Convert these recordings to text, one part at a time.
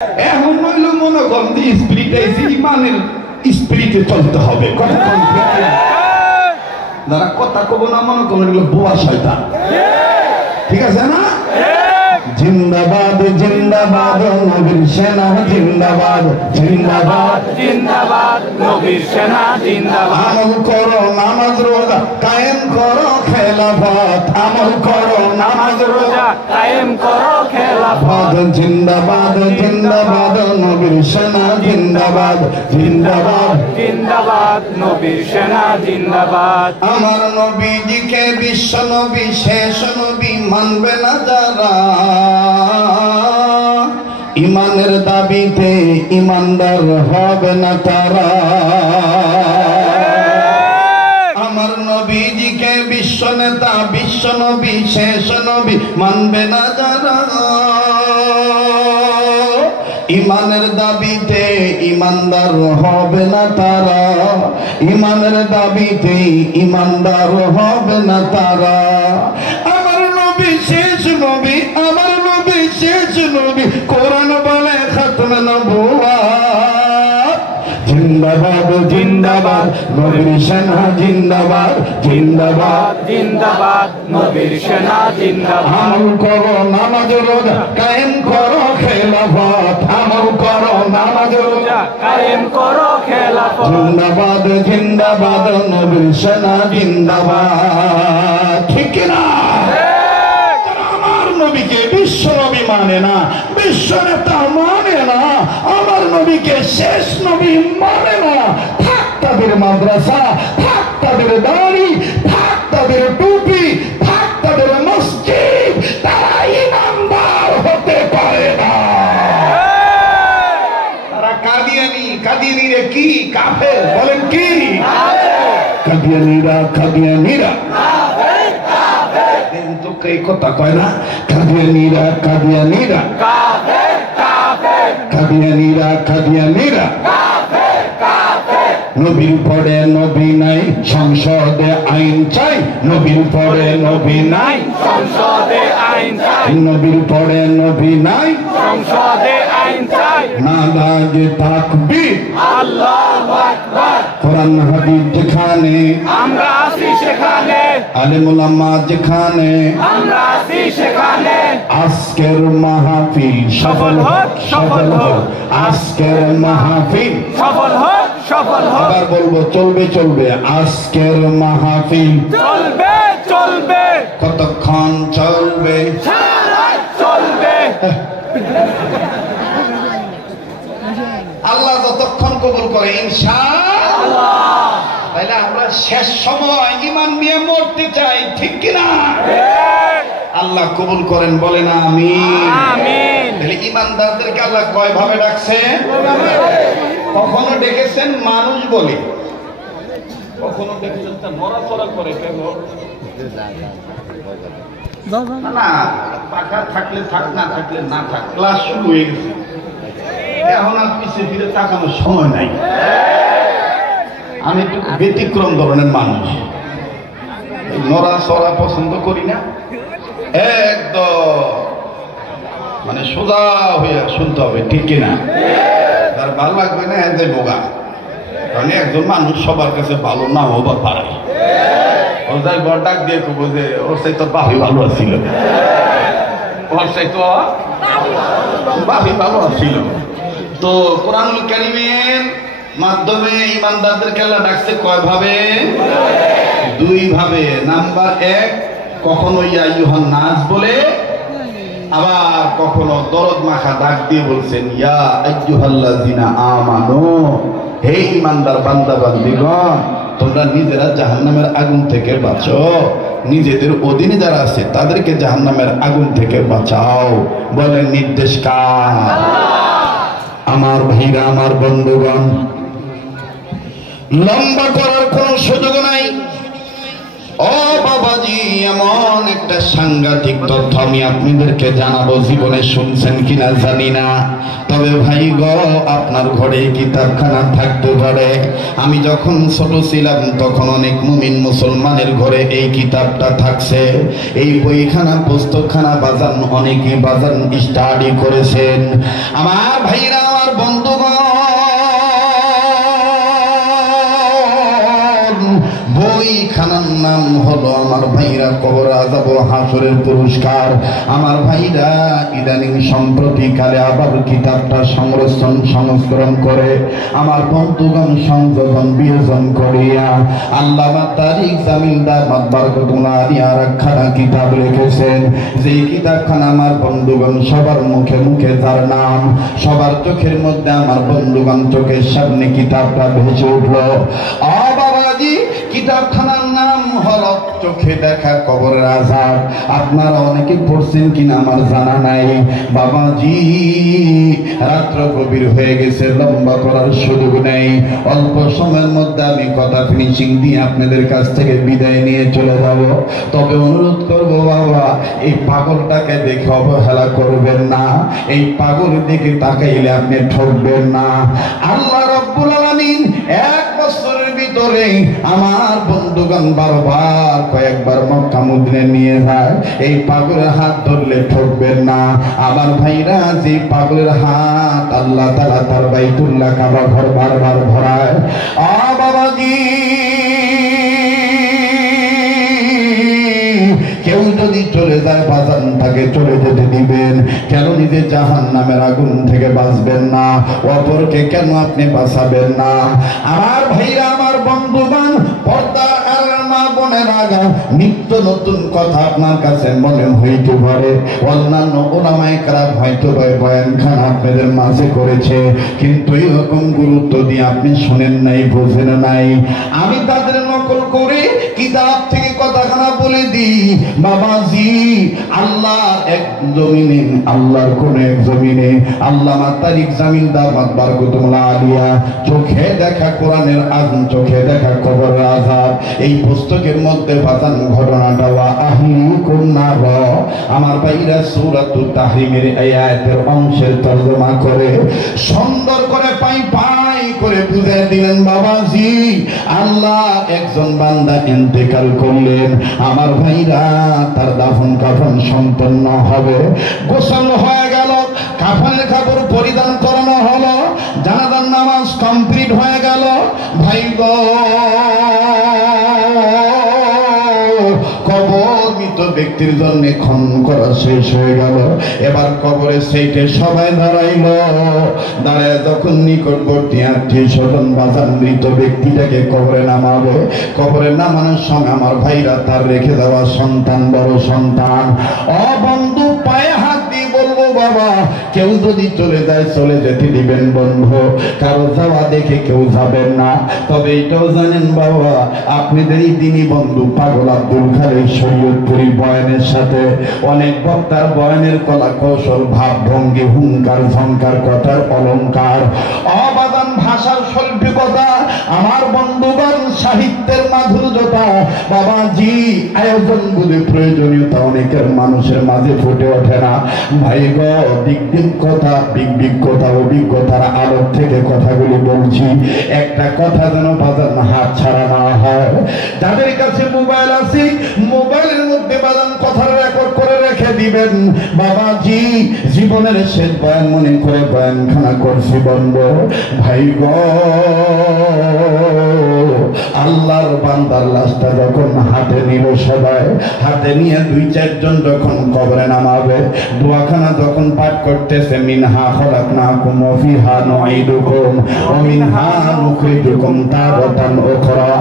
এখন নইল মনে করেন স্পিরিট আইসি ইমানের স্পিরিটে চলতে হবে। যারা কথা কব না মনে করেন এগুলো বোয়া শয়তান। ঠিক আছে না? জিন্দাবাদ জিন্দাবাদ নবীর সেনা জিন্দাবাদ জিন্দাবাদ জিন্দাবাদ নবীর সেনা জিন্দাবাদ। আমল করো নামাজ রোজা কায়েম করো খেলাফত। আমল করো নামাজ রোজা কায়েম করো খেলাফত। জিন্দাবাদ জিন্দাবাদ নবীর সেনা জিন্দাবাদ জিন্দাবাদ জিন্দাবাদ নবীর সেনা জিন্দাবাদ। আমার নবীজিকে বিশ্ব নবী শেষ নবী মানবে না যারা, ইমানের দাবিতে ইমানদার হবে না তারা। আমার নবীজিকে বিশ্ব নেতা বিশ্ব নবী শেষ নবী মানবে না যারা, ইমানের দাবিতে ইমানদার হবে না তারা, ইমানের দাবিতে ইমানদার হবে না তারা। আমার নবী শেষ নবী, আমার নবী শেষ নবী, কোরআন বলে খতমে নবুওয়াত। জিন্দাবাদ জিন্দাবাদ নবীর সেনা জিন্দাবাদ জিন্দাবাদ জিন্দাবাদ নবীর সেনা জিন্দাবাদ। আমল করো নামাজ রোজা কায়েম করো খেলাফত। আমল করো নামাজ রোজা কায়েম করো খেলাফত। জিন্দাবাদ জিন্দাবাদ নবীর সেনা জিন্দাবাদ। ঠিক না? আমার নবীকে বিশ্ব নবী মানে না, বিশ্ব নেতা মানে না, আমার নবীকে শেষ নবী মানে না। থাক তাদের মাদ্রাসা, থাক তাদের দাড়ি, থাক তাদের টুপি, থাক তাদের মসজিদ, তারা ইমানদার হতে পারে না। তারা কাদিয়ানি, কাদিয়ানিরা কি কাফের বলেন কি? কাদিয়ানিরা কাদিয়ানিরা কিন্তু এই কথা কয় না, কাদিয়ানিরা কাদিয়ানিরা কাদিয়ানিরা কাদিয়ানিরা নবীর পরে নবী নাই সংসদে আইন চাই, নবীর পরে নবী নাই সংসদে আইন চাই, নবীর পরে নবী নাই সংসদে আইন চাই। নামাজ তাকবীর আল্লাহু আকবার। কোরআন হাদিস যেখানে আমরা আছি সেখানে, আলেম ওলামা যেখানে আমরা আছি সেখানে। আজকের মাহফিল সফল হোক সফল হোক, আজকের মাহফিল সফল হোক সফল হোক। আবার বলবো চলবে চলবে, আজকের মাহফিল চলবে চলবে, কতক্ষণ চলবে? সারা রাত চলবে। আল্লাহ যতক্ষণ কবুল করে ইনশাআল্লাহ। তাইলে আমরা শেষ সময় ইমান নিয়ে মরতে চাই, ঠিক কিনা? আল্লাহ কবুল করেন বলেন আমিন। আমিন। তাহলে ইমানদারদেরকে আল্লাহ কয় ভাবে ডাকছে? কখনো ডেকেছেন মানুষ বলে, কখনো ডেকেছেন তা নড়াচড়া করে কেন? না না, পাখা থাকলে থাক, না থাকলে না থাক, ক্লাস শুরু হয়ে গেছে, এখন আর পিছিয়ে ফিরে তাকানোর সময় নাই। আমি একটু ব্যতিক্রম ধরনের মানুষ, নড়াচড়া পছন্দ করি না, একদম মানে সোজা হইয়া শুনতে হবে, ঠিক কিনা? তার ভালো লাগবে না যে বোগা, কারণ একজন মানুষ সবার কাছে ভালো না হবার পারে। ও যাই বড় ডাক দিয়ে কব যে ওর সাই তো বাহি ভালো আছিল, ওর সাই তো বাহি ভালো আছিল। তো কোরআনুল কারীমের মাধ্যমে ইমানদারদেরকে আল্লাহ ডাকছে কয় ভাবে? দুই ভাবে। নাম্বার এক, কখনো ইয়া আইয়ুহান নাস বলে, আবার কখনো দরদ মাখা ডাক দিয়ে বলছেন ইয়া আইয়ুহাল্লাযিনা আমানু, হে ইমানদার বান্দা বান্দীগণ, তোমরা নিজেরা জাহান্নামের আগুন থেকে বাঁচো, নিজেদের অধীনে যারা আছে তাদেরকে জাহান্নামের আগুন থেকে বাঁচাও। বলেন নির্দেশ কার? আমার ভাইরা, আমার বন্ধুগণ, লম্বা করার কোন সুযোগ নাই। ও বাবাজি বাবাজি এমন একটা সাংঘাতিক তথ্য আমি আপনাদেরকে জানাবো, জীবনে শুনছেন কিনা জানি না, তবে ভাই গো আপনার ঘরে কিতাবখানা থাকতে পারে। আমি যখন ছোট ছিলাম তখন অনেক মুমিন মুসলমানের ঘরে এই কিতাবটা থাকছে। এই বইখানা পুস্তকখানা বাজান অনেকে বাজান স্টাডি করেছেন। আমার ভাইরা, আমার বন্ধুগণ, বইখানার নাম হলো আমার ভাইরা কবর আযাব ও হাসরের পুরস্কার। আমার ভাইরা ইদানিং সম্প্রতিকালে আবার কিতাবটা সংস্করণ করে আমার বন্ধুগণ সংযোজন বিয়োজন করিয়া আল্লামা তারিক জামিলদার বারকাতুল্লাহ আলাইহি আরেকখানা কিতাব লিখেছেন। যেই কিতাবখানা আমার বন্ধুগণ সবার মুখে মুখে যার নাম, সবার চোখের মধ্যে আমার বন্ধুগণ চোখের সামনে কিতাবটা ভেসে উঠল। বাবাজি কিতাবখানার নাম হলো চোখে দেখা কবরের আযাব। আপনারা অনেকে পড়ছেন কিনা আমার জানা নাই। বাবাজি রাত্র গভীর হয়ে গেছে, লম্বা করার সুযোগ নেই। অল্প সময়ের মধ্যে আমি কথা ফিনিশিং দিয়ে আপনাদের কাছ থেকে বিদায় নিয়ে চলে যাব। তবে অনুরোধ করব বাবা, এই পাগলটাকে দেখে অবহেলা করবেন না, এই পাগল দিকে তাকাইলে আপনি ঠকবেন না। আল্লাহ রাব্বুল আলামিন এক বছরের ভিতরে আমার বন্ধুগণ বারবার কয়েকবার মক্কা মদিনা নিয়ে যায়। এই পাগলের হাত ধরলে ঠকবেন না। আমার ভাইরা, যে পাগলের হাত আল্লাহ তাআলা তার বাইতুল্লাহ কাবা ঘর বারবার ভরায়। বাবাজি কেউ যদি চলে যায় বাজান তাকে চলে যেতে দিবেন কেন? নিজে জাহান্নামের আগুন থেকে বাঁচবেন না, অপরকে কেন আপনি বাঁচাবেন না? আমার ভাইরা, আমার বন্ধুগণ, পর্দা আর মা বোনের আগা নিত্য নতুন কথা আপনার কাছে মনে হইতে পারে। অন্যান্য ওলামায়ে কেরাম হয়তো বয়ানখানা আপনাদের মাঝে করেছে, কিন্তু এরকম গুরুত্ব দিয়ে আপনি শুনেন নাই, বুঝেন নাই। আমি তাদের নকল করে কিতাব থেকে কথাখানা বলে দিই। বাবাজি আল্লাহ এক জমিনে, আল্লাহর কোন এক জমিনে আল্লামা তারিক জামিলদার বারকাতুল্লাহ আলিয়া চোখে দেখা কোরআনের আযাব, চোখে দেখা কবরের আযাব, এই পুস্তকের মধ্যে বাতান ঘটনাটা ওয়া আহলিকুম নার, আমার ভাইরা সূরাতুত তাহরিমের এই আয়াতের অংশের তরজমা করে সুন্দর করে পাই পাই করে বুঝিয়ে দিলেন। বাবাজি আল্লাহ একজন বান্দা ইন্তেকাল করলেন, আমার ভাইরা তার দাফন কাফন সম্পন্ন হবে, গোসল হয়ে গেল, কাফনের কাপড় পরিধান করানো হলো, জানাজার নামাজ কমপ্লিট হয়ে গেল। ভাই গো কবর মৃত ব্যক্তির জন্য খনন করা শেষ হয়ে গেল। এবার কবরের সেইটে সবাই দাঁড়াইল। দাঁড়ায় যখন নিকটবর্তী আত্মীয় স্বজন বাজার মৃত ব্যক্তিটাকে কবরে নামাবে, কবরে নামানোর সময় আমার ভাইরা তার রেখে দেওয়া সন্তান, বড় সন্তান, বন্ধু পায়ে হাত দিয়ে বলবো বাবা কেউ যদি চলে যায় চলে যেতে দিবেন বন্ধু, কারো যাওয়া দেখে কেউ যাবেন না। তবে এটাও জানেন বাবা, আপনাদেরই দিনী বন্ধু পাগল আব্দুল খালেক শরীয়তপুরী বয়ানের সাথে অনেক বক্তার বয়ানের কলা কৌশল, ভাব ভঙ্গি, হুঙ্কার ঝঙ্কার, কথার অলঙ্কার, অবাদান ভাষার শৈল্পিকতা, আমার বন্ধুগণ সাহিত্যের মাধুর্যতা, বাবাজি আয়োজন বুঝে প্রয়োজনীয়তা অনেকের মানুষের মাঝে ফুটে ওঠে না। ভাই গো দিক কথা, বিগ কথা, অভিজ্ঞতার আলোক থেকে কথাগুলি বলছি। একটা কথা যেন বাজান হাত ছাড়া না হয়। যাদের কাছে মোবাইল আছে, মোবাইলের মধ্যে বাজান কথা রেকর্ড করে রেখে দিবেন। বাবাজি জীবনের শেষ বয়ান মনে করে বয়ানখানা করছি বন্ধ। ভাই গো আল্লাহর বান্দার লাশটা যখন হাতে নিল, সবাই হাতে নিয়ে 2-4 জন যখন কবরে নামাবে, দোয়াখানা যখন পাঠ করতেছে, মিনহা খলাকনাকুম ওয়া ফিহা নুঈদুকুম ওয়া মিনহা নুখরিজুকুম তারাতান উখরা।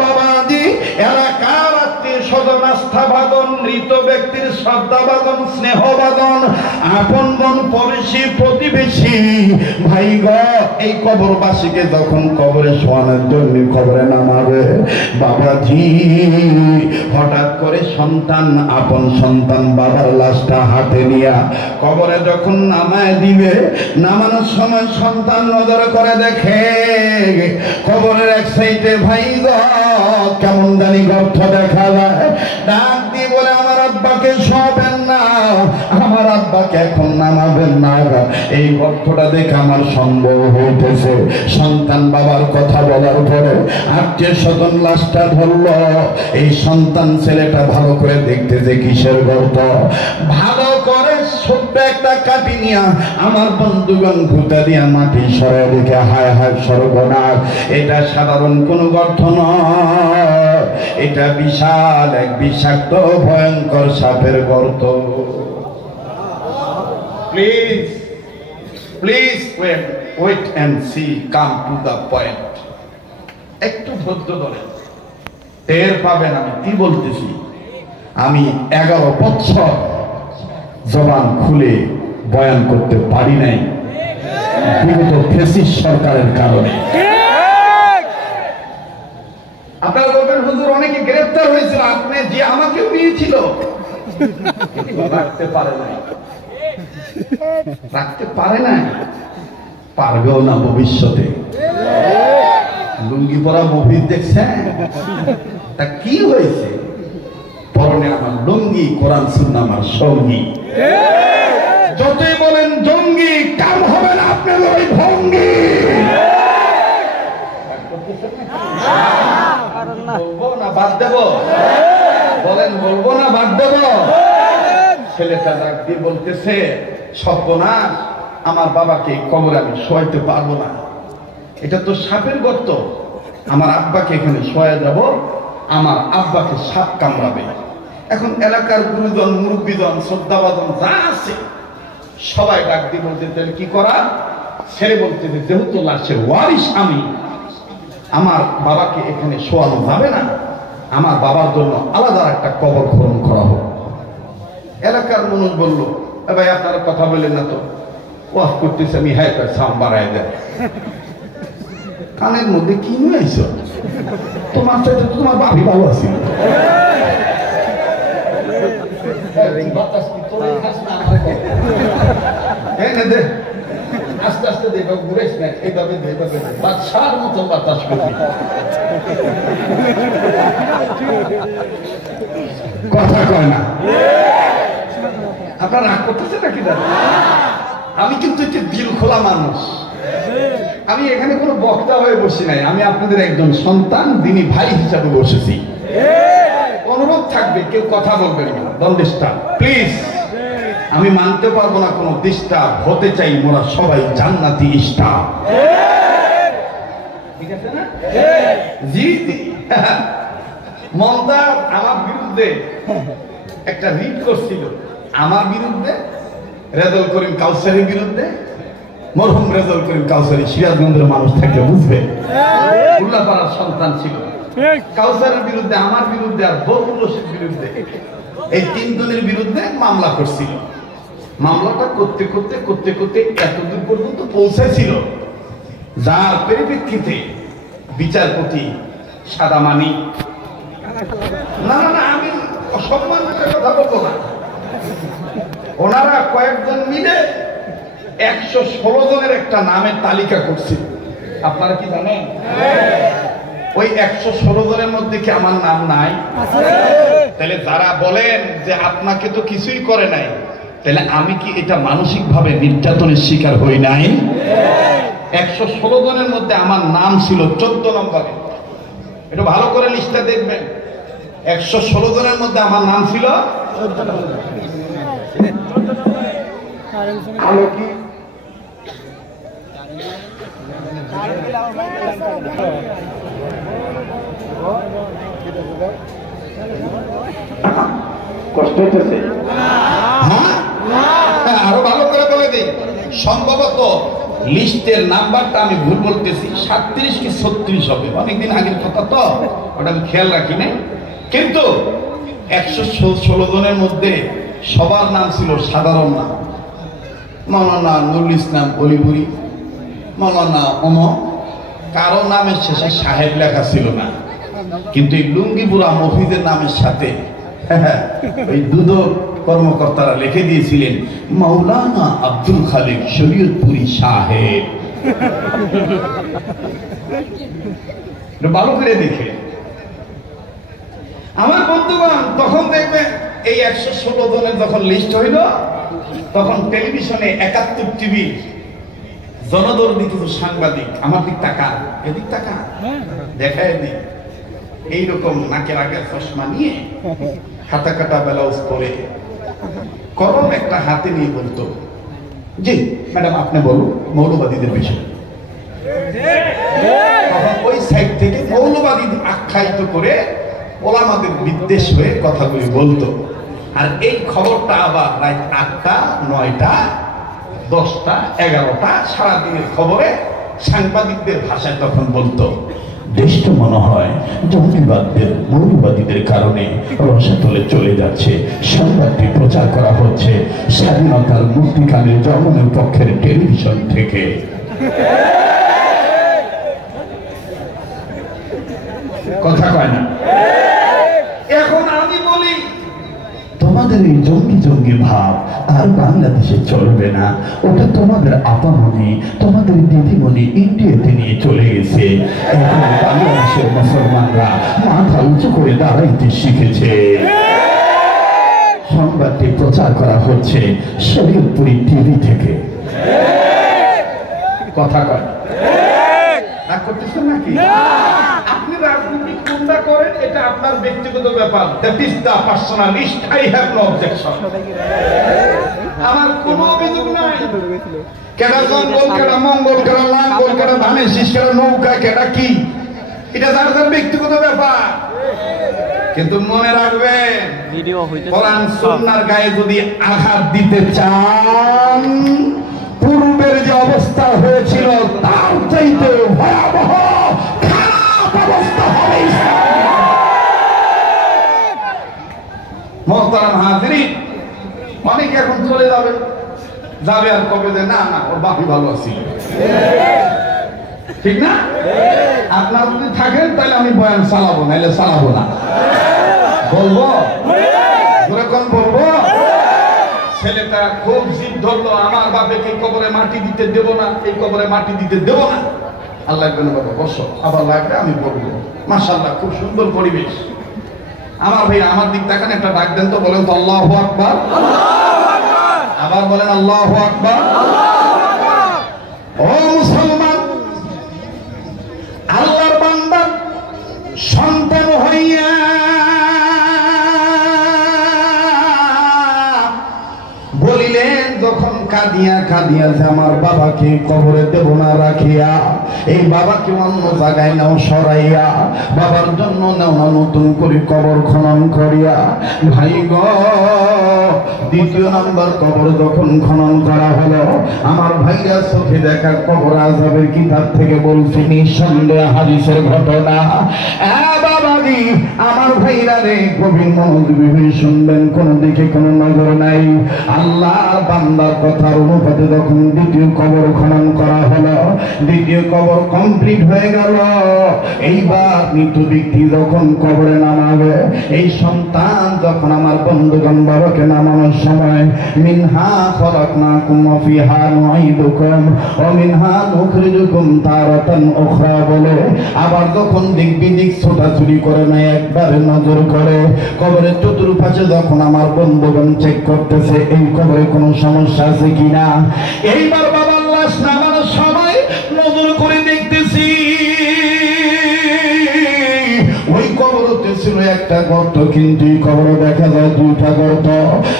বাবাজি এলাকার আত্মীয় স্বজন আস্থাবাদন, মৃত ব্যক্তির শ্রদ্ধাবাদন, স্নেহবাদন, আপনজন, পড়শি, প্রতিবেশী। ভাই গো, এই কবরবাসীকে যখন কবরে শোয়ানোর জন্য কবরে নামাবে, বাবাজি হঠাৎ করে সন্তান, আপন সন্তান বাবার লাশটা হাতে নিয়ে কবরে যখন নামায় দিবে, নামানোর সময় সন্তান নজর করে দেখে কবরের এক সাইডে ভাই গো কেমন জানি গর্ত দেখা যায়। ডাক দিয়ে বলে, আমার আব্বাকে শোয়াবেন না, আমার আব্বাকে এখন নামাবেন না। এই গর্তটা দেখে আমার সন্দেহ হইতেছে। সন্তান বাবার কথা বলার পরে আত্মীয় স্বজন লাশটা ধরল। এই সন্তান ছেলেটা ভালো করে দেখতেছে কিসের গর্ত। ভালো করে ছোট্ট একটা কাটি নিয়া আমার বন্ধুগণ ভূতা দিয়া মাটি সরে দেখে হায় হায় সর্বনাশ, এটা সাধারণ কোনো গর্ত নয়, এটা বিশাল এক বিষাক্ত ভয়ঙ্কর সাপের গর্ত। Please please wait and see, come to the point. একটু ধৈর্য ধরেন, টের পাবেন আমি কি বলতেছি। আমি 11 বছর জবান খুলে বয়ান করতে পারি নাই বিগত ফ্যাসিস্ট সরকারের কারণে। আপনারা বলবেন হুজুর অনেকে গ্রেফতার হয়েছিল, আপনি যে আমাকেও নিয়েছিল, রাখতে পারে নাই, রাখতে পারে নাই, পারবেও না ভবিষ্যতে। লুঙ্গি পরা মুভি দেখছেন, তা কি হয়েছে? পরনে আমার লুঙ্গি, কোরআন সুন্নাহ আমার সঙ্গী। যতই বলেন জঙ্গি, কাম হবে না আপনার ওই ভঙ্গি। বলবো না বাদ দেব? বলেন বলবো না বাদ দেব? ছেলেটা ডাক দিয়ে বলতেছে, সর্বনাশ, আমার বাবাকে কবরে আমি শোয়াইতে পারবো না, এটা তো সাপের গর্ত। আমার আব্বাকে এখানে শোয়া যাব, আমার আব্বাকে সাপ কামড়াবে। এখন এলাকার গুরুজন, মুরব্বীজন, শ্রদ্ধাবাদন যা আছে সবাই ডাক দিয়ে বলতে, তাহলে কি করা? ছেড়ে বলতে, যেহেতু লাশের ওয়ারিশ আমি, আমার বাবাকে এখানে শোয়ানো যাবে না, আমার বাবার জন্য আলাদা একটা কবর খনন করা হোক। এলাকার মানুষ বলল, ভাই আপনারা কথা বললেন না তো, ওয়াজ করতেছে আমি, হ্যাঁ সাউন্ড বাড়ায় দেয়। কানের মধ্যে কি নিয়ে আইছ? তোমার চাইতে তো তোমার বাপি ভালো আছে। আস্তে আস্তে দেখো, ঘুরেছ না, এইভাবে বাদশার মতো বাতাস করবি। কথা কয় না, আপনারা রাগ করতেছে নাকি? আমি কিন্তু একটি দিল খোলা মানুষ। আমি এখানে কোনো বক্তা হয়ে বসি নাই, আমি আপনাদের একজন সন্তান, দিনী ভাই হিসাবে বসেছি। অনুরোধ থাকবে, কেউ কথা বলবেন না, ডোন্ট ডিস্টার্ব প্লিজ। আমি মানতে পারবো না কোনো ডিস্টার্ব, হতে চাই মোরা সবাই জান্নাতি স্টাফ। ঠিক আছে না? জি জি। মমতা আমার বিরুদ্ধে একটা রিট করছিল, আমার বিরুদ্ধে, রেজাউল করিম কাউসারির বিরুদ্ধে। মরহুম রেজাউল করিম কাউসারি সিরাজগঞ্জের মানুষ থাকলে বুঝবে, উল্লাপাড়ার সন্তান ছিল। কাউসারের বিরুদ্ধে, আমার বিরুদ্ধে আর বরুণ রশিদ বিরুদ্ধে, এই 3 জনের বিরুদ্ধে মামলা করছিল। মামলাটা করতে করতে করতে করতে এতদূর পর্যন্ত পৌঁছেছিল, যার পরিপ্রেক্ষিতে বিচারপতি সাদামানি, না না আমি অসম্মানের কথা বলবো না, ওনারা কয়েকজন মিলে 116 জনের একটা নামের তালিকা করছিল। আপনারা কি জানেন? ওই 116 জনের মধ্যে কি আমার নাম নাই? তাহলে যারা বলেন যে আপনাকে তো কিছুই করে নাই, তাহলে আমি কি এটা মানসিক ভাবে নির্যাতনের শিকার হই নাই? 116 জনের মধ্যে আমার নাম ছিল 14 নম্বরে। একটু ভালো করে লিস্টটা দেখবেন, 116 জনের মধ্যে আমার নাম ছিল 14 নম্বরে। ভালো কি কষ্ট হইতেছে? আরো ভালো করে বলে দিই, সম্ভবত লিস্টের নাম্বারটা আমি ভুল বলতেছি, 37 কি 36 হবে, অনেকদিন আগের কথা তো, ওটা আমি খেয়াল রাখি নাই। কিন্তু 116 জনের মধ্যে সবার নাম ছিল সাধারণ নাম। মৌলানা নুরুল ইসলাম অলিপুরি, মৌলানা কারো নামের শেষে সাহেব লেখা ছিল না। কিন্তু এই লুঙ্গিপুরা মফিজের নামের সাথে ওই দুদক কর্মকর্তারা লিখে দিয়েছিলেন মাওলানা আব্দুল খালিক শরীয়তপুরি সাহেব। ভালো করে দেখে আমার বন্ধুগণ, তখন দেখবেন এই 116 জনের যখন লিস্ট হইল, তখন টেলিভিশনে 71 টিভি জনদর্দী কিছু সাংবাদিক আমার দিক তাকা, এদিক তাকা, দেখায় দিই এইরকম নাকের আগে চশমা নিয়ে হাতা কাটা ব্লাউজ পরে কলম একটা হাতে নিয়ে বলতো, জি ম্যাডাম আপনি বলুন মৌলবাদীদের বিষয়ে। ওই সাইড থেকে মৌলবাদী আখ্যায়িত করে ওলামাদের বিদ্বেষ হয়ে কথাগুলি বলতো। আর এই খবরটা আবার রাত 8টা 9টা 10টা 11টা সারাদিনের খবরে সাংবাদিকদের ভাষায় তখন বলতো, দেশটা মনে হয় জঙ্গিবাদদের মৌলবাদীদের কারণে রসাতলে চলে যাচ্ছে। সংবাদটি প্রচার করা হচ্ছে স্বাধীনতার মুক্তিকালের জনগণের পক্ষের টেলিভিশন থেকে। কথা কয় না? এখন আমি বলি তোমাদের এই জঙ্গি জঙ্গি ভাব আর বাংলাদেশে চলবে না। ওটা তোমাদের আপামনি, তোমাদের দিদিমণি ইন্ডিয়াতে নিয়ে চলে গেছে। এখন বাংলাদেশের মুসলমানরা মাথা উঁচু করে দাঁড়াইতে শিখেছে। সংবাদটি প্রচার করা হচ্ছে শরীয়তপুরি টিভি থেকে। কথা কয় না? করতেছেন নাকি? আপনি রাজনৈতিক চিন্তা করেন, এটা আপনার ব্যক্তিগত ব্যাপার। That is the personalist. I have no objection. আমার কোনো অভিযোগ নাই। কেডা জঙ্গল, কেডা মঙ্গল, কেডা লাঙ্গল, কেডা ধানের শীষ, কেডা নৌকা, কেডা কি, এটা যার যার ব্যক্তিগত ব্যাপার। কিন্তু মনে রাখবেন, কোরআন সুন্নাহর গায়ে যদি আঘাত দিতে চান, পূর্বের যে অবস্থা হয়েছিল তার চাইতে ভয়াবহ খারাপ অবস্থা হবে। মোহতারাম হাজিরিন, অনেকে এখন চলে যাবে আর কবে যে না না ওর বাপি ভালো আছি, ঠিক না? আপনার যদি থাকেন তাহলে আমি বয়ান চালাবো, নাইলে চালাবো না। বলবো যেরকম বলবো, ছেলেটা খুব জিদ ধরলো, আমার বাপেকে কবরে মাটি দিতে দেবো না, এই কবরে মাটি দিতে দেবো না। আল্লাহ বাবা বসো, আবার লাগবে আমি বলবো। মাশাআল্লাহ, খুব সুন্দর পরিবেশ। আমার ভাই আমার দিক তাকান, একটা ডাক দেন তো, বলেন তো আল্লাহু আকবার। আবার বলেন আল্লাহু আকবার। ও মুসলমান, আল্লাহর বান্দা সন্তান হইয়া বলিলেন যখন কাঁদিয়া কাঁদিয়া যে আমার বাবাকে কবরে দেব না রাখিয়া, এই বাবাকে অন্য জায়গায় নাও সরাইয়া, বাবার জন্য নাও না নতুন করে কবর খনন করিয়া। ভাই গো, দ্বিতীয় নাম্বার কবর যখন খনন করা হলো, আমার ভাইরা চোখে দেখা কবর আযাবের কিতাব থেকে বলছি নিঃসন্দেহে হাদিসের ঘটনা। বাবাজি, আমার ভাইরা রে, গভীর মনোযোগী হয়ে শুনবেন, কোন দিকে কোনো নজর নাই। আল্লাহ বান্দার কথার অনুপাতে যখন দ্বিতীয় কবর খনন করা হলো, দ্বিতীয় কবর কমপ্লিট হয়ে গেল। এইবার মৃত ব্যক্তি যখন কবরে নামাবে, এই সন্তান যখন আমার বন্ধুগণ বাবাকে নামানোর সময় মিনহা খলাকনাকুম ওয়া ফিহা নুঈদুকুম ওয়া মিনহা নুখরিজুকুম তারাতান উখরা বলে, আবার যখন দিক বিদিক ছোটাছুটি করে না, একবারে নজর করে কবরের চতুর্পাশে যখন আমার বন্ধুগণ চেক করতেছে এই কবরে কোনো সমস্যা আছে কিনা। এইবার বাবার লাশ নামানোর সময় নজর করে দেখতেছি ওই কবরতে ছিল একটা গর্ত, কিন্তু এই কবরে দেখা যায় দুইটা গর্ত।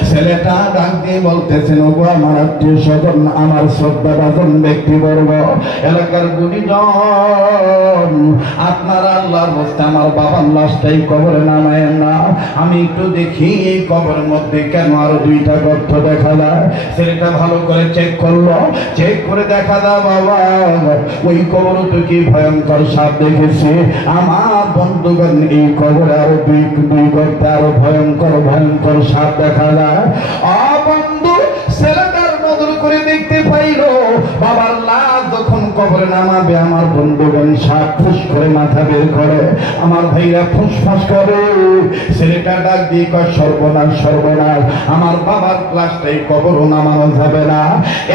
ছেলেটা ডাক দিয়ে বলতেছেন, ওগো আমার আত্মীয় স্বজন, আমার শ্রদ্ধাভাজন ব্যক্তিবর্গ, এলাকার গুণীজন, আপনারা আল্লাহর হস্তে আমার বাবার লাশটাই কবরে নামায় না। আমি একটু দেখি এই কবরের মধ্যে কেন আরো দুইটা গর্ত দেখা যায়। ছেলেটা ভালো করে চেক করলো, চেক করে দেখা যায় বাবা ওই কবর তো কি ভয়ঙ্কর সাপ দেখেছে। আমার বন্ধুগণ, এই কবরে আরো দুই করতে আরো ভয়ঙ্কর ভয়ঙ্কর সাপ দেখা যায়। বন্ধু ছেলেটার নজর করে দেখতে পাইল বাবার লাশ যখন কবরে নামাবে আমার বন্ধুগণ সাপ ফুস করে মাথা বের করে, আমার ভাইরা ফুসফাস করে। ছেলেটা ডাক দিয়ে কয় সর্বনাশ সর্বনাশ, আমার বাবার লাশটাই কবরও নামানো যাবে না।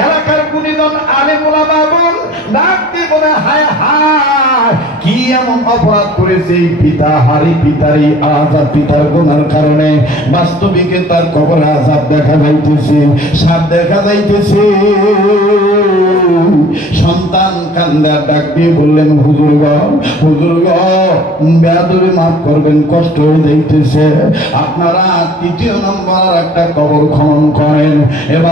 এলাকার গুণীজন আলেম ওলামা বল ডাক দিয়ে বলে হায় হায় কি এমন অপরাধ করেছে এই পিতা, হারি পিতারই আজাব, পিতার গুনার কারণে বাস্তবিকে তার কবরে আজাব দেখা যাইতেছে, সাপ দেখা যাইতেছে। সন্তান কান্দার ডাক দিয়ে বললেন হুজুর বেয়াদবি মাফ করবেন, কষ্ট হয়ে যাইতেছে, আপনারা ৩য় নম্বর একটা কবর খনন করেন। এবার